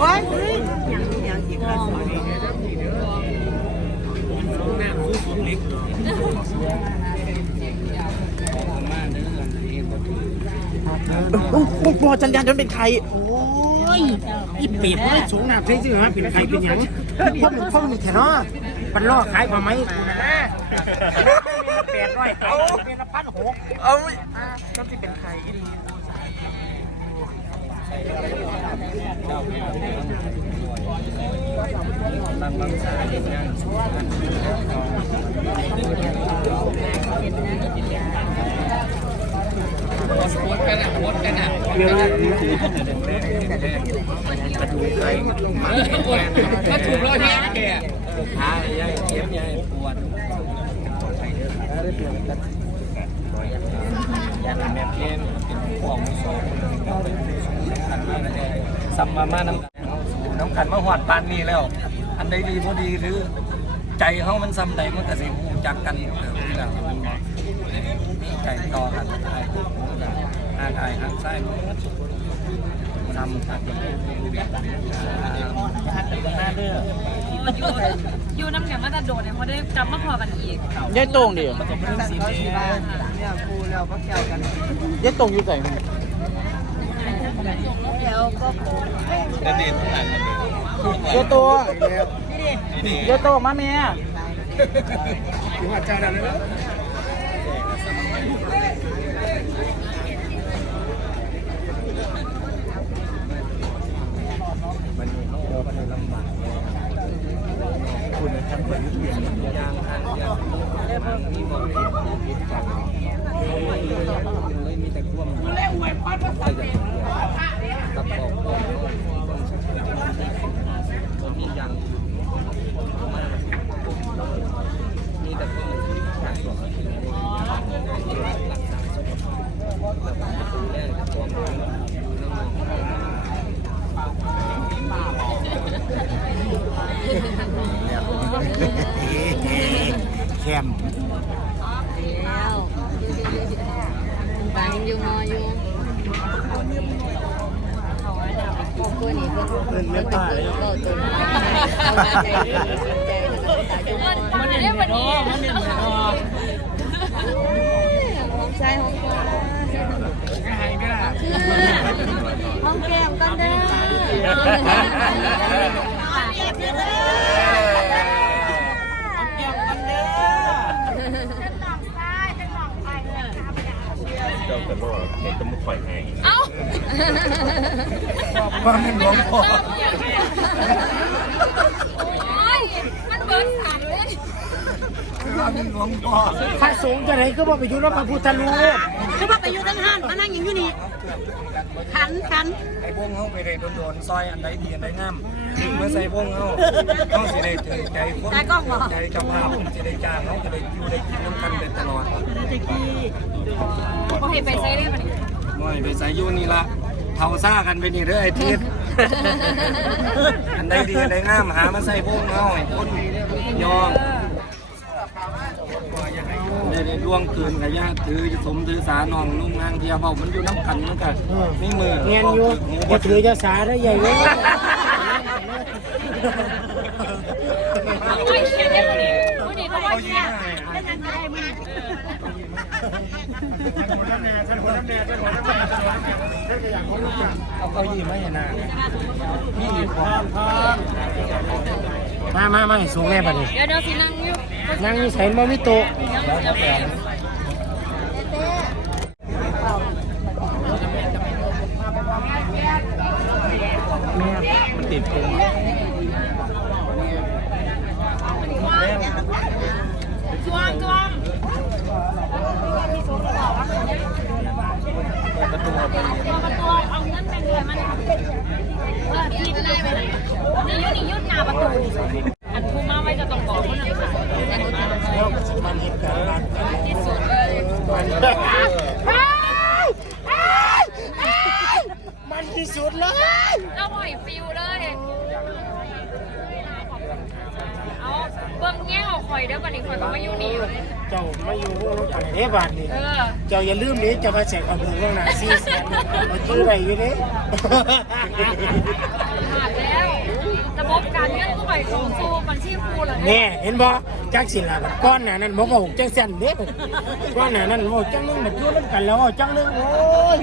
โอ้ยยังยังอีกแล้วสวยโอ้โหพอจันยานจนเป็นใคร ยอีเป็ดเลยสูงหนักใช่สิฮะเป็นใครเป็นหยังพ่อเป็นพ่อมีแค่นอมันล่อขายผ้าไหมกูนะนะแปดร้อยเอาเป็นละพันหกเอาก็จะเป็นใครอีห ลีก็ถูกร้อยที่แกขาใหญ่เจ็บใหญ่ปวดยาแม่เพี้ยนเป็นพวกซัมมามาน้ำน้ำขันมาหอดปานนี้แล้ว อันใดดีพอดีหรือ ใจเฮามันซ้ำใดมันก็สิฮู้จักกันเติมนี่แหละใจต่อกัน ไอ้อ่านไอ้หันซ้ายมือซ้ำกันอยู่อยู่น้ำแข็งมาตะโดดเนี่ยเขาได้จำมาพอกันอีกยายตรงดิแต่ก็สีบ้านเนี่ยกูเราก็เกี่ยวกันยายตรงอยู่ไหนแล้วก็ยายตัวยายตัวมาเมียถึงว่าเจ้าดันแล้วมันมีโอ้มันลำบากคุณทำเป็นยางทางยางมันมีบอกผิดกัน เลยมีแต่ควมแล้วไว้พัดว่าใส่กับบอกบอกผมมียางมีแต่ท่วมทางบอกถึงรักษาสุขภาพแล้วก็ดูแลท่วมอยู่น้ำมอง แคมแล้วบางอยู่มออยู่กคนนี้เพื่อนเพื่อนเป็นตัวเราตัวนี้เอาใจใจแล้วก็ตาจุ๊บมันได้วันนี้มันได้วันนี้ห้องชายห้องครัวห้องแก้มกันเด้อ เจ้าแต่ ว่าเห็นแตมุกข่อยแหงเอ้าว่ามันหลวงพ่อโอ้ยมันเบิร์ดสั่นเลยว่ามันหลวงพ่อพระสงฆ์จะไหนก็บอกไปอยู่รอบพระพุทธรูปคือว่าไปอยู่ตั้งห้านมานั่งอยู่นี่ขันขันไอ้พวกเขาไปได้โดนๆซอยอันใดดีอันใดงามถึงเมื่อใส่พวกเขาเขาสิได้ถือใจคนใจเจ้าภาพจะได้จ้างเขาจะได้อยู่ได้กินน้ำกันไปตลอดโอเคไปใช้ได้ปะเนี่ย น้อยไปใส่อยู่นี่ละเท่าซ่ากันไปนี่เด้อไอ้ทิศอันใดดีอันใดงามหามาใส่พวกเขาไอ้คนยอมได้ได้ดวงคืนกับญาติถือสมถือสาน้องนุ่งนางเทียบเอามันอยู่น้ำกันมันกันนี่มือเงียนอยู่อย่าถือจะสาได้ใหญ่เลยไม่เขียนได้ปะเนี่ยวันนี้เขาว่าเขียน เอาเก้าอี้ไม่นานี่ของมามามาให้สูงแน่บัดนี้เดี๋ยวเดี๋ยวสินั่งอยู่นั่งนี่ใส่บ่มีโต๊ะมันติดพุง ฟิลเลยเอาเบิ่งแง่วข่อยเด้อบัดนี้ข่อยก็ไม่อยู่นี่อยู่เจ้ามาอยู่ร่วมกันเด้บานนี่เจ้าอย่าลืมนี้จะมาแสกความรู้ล่วงหน้าซี่แสนมาชื่ไรอยู่นี่ขาดแล้วระบบการเงินก็ข่อยของซูบัญชีครูเหรอเนี่ยเห็นบ่จังสินล่ะบก้อนหน้านั้นบ่เว้าจังซั่นเด้ก้อนหน้านั้นเว้าจังนึงบัดอยู่นำกันแล้วเว้จังนึงโอ้ย